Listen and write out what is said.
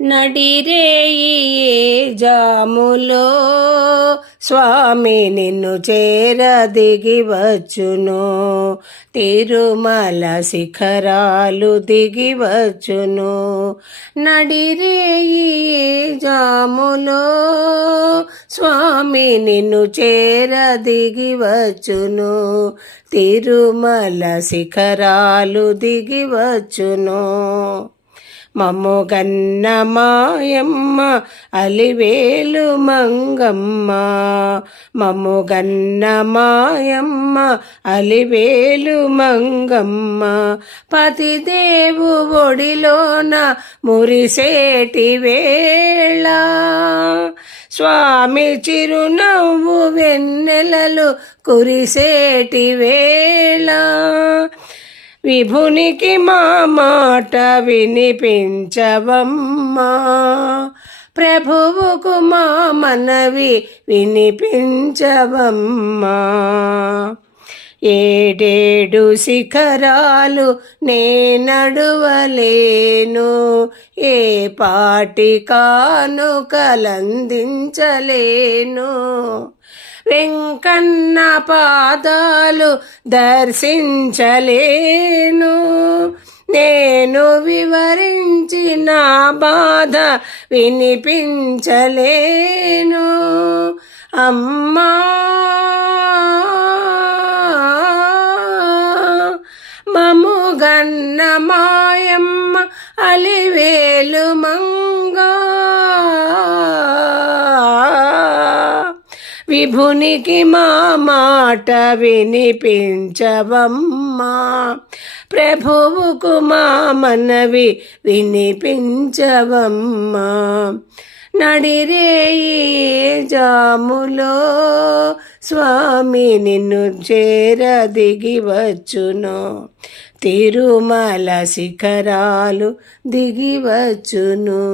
నడిరేయి జాములో స్వామి నిన్ను చేర దిగి వచ్చును తిరుమల శిఖరాలు దిగి వచ్చును నడిరేయి జాములో స్వామి నిన్ను చేర దిగి వచ్చును తిరుమల శిఖరాలు దిగి వచ్చును మమ్ము గన్న మాయమ్మ అలివేలు మంగమ్మ. మమ్ము గన్న మాయమ్మ అలివేలు మంగమ్మ. పతిదేవు ఒడిలోన మురిసేటి వేళ. స్వామి చిరునవ్వు వెన్నెలలు కురిసేటి వేళ. విభునికి మా మాట వినిపించవమ్మా. ప్రభువుకు మా మనవి వినిపించవమ్మా. ఏడేడు శిఖరాలు నే నడువలేను ఏ పాటి కానుకలందించలేను. వెంకన్న పాదాలు దర్శించలేను. నేను వివరించిన బాధ వినిపించలేను. అమ్మా! మముగన్న మాయమ్మ అలివేలు మంగా విభునికి మా మాట వినిపించవమ్మా. ప్రభువుకు మా మనవి వినిపించవమ్మా. నడిరేయి జాములో స్వామి నిన్ను చేర దిగివచ్చును తిరుమల శిఖరాలు దిగి వచ్చును